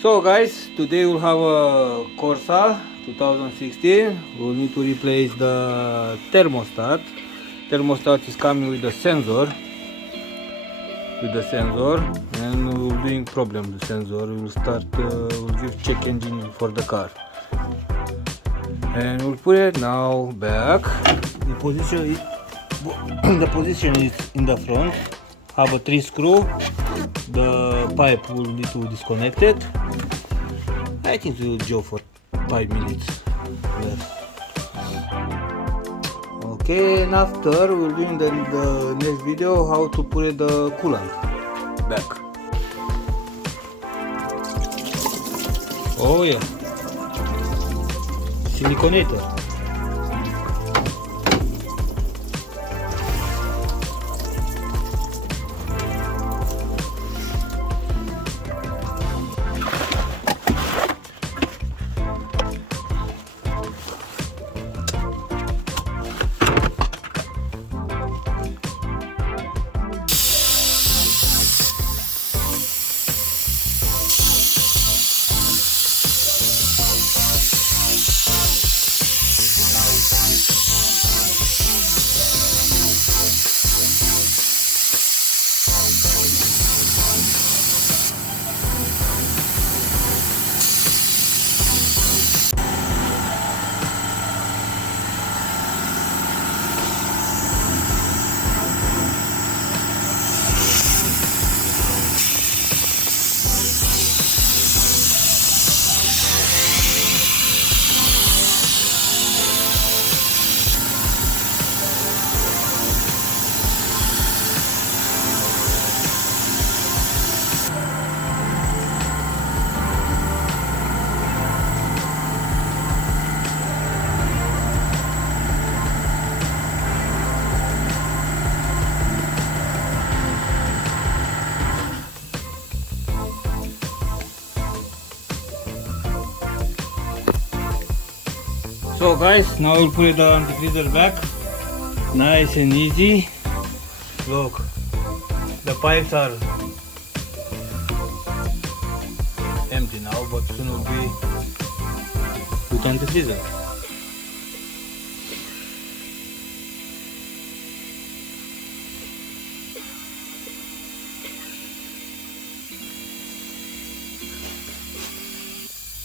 So guys, today we'll have a Corsa 2016. We'll need to replace the thermostat. Thermostat is coming with the sensor. And we're doing problem the sensor. We'll give check engine for the car. And we'll put it now back. The position is in the front. Have a 3 screw. The pipe will need to disconnect it. I think it will go for 5 minutes. Yes. Okay, and after we'll do in the next video how to put the coolant back. Oh yeah, siliconator. So guys, now we'll put the antifreezer back. Nice and easy. Look, the pipes are empty now, but soon will be with antifreezer.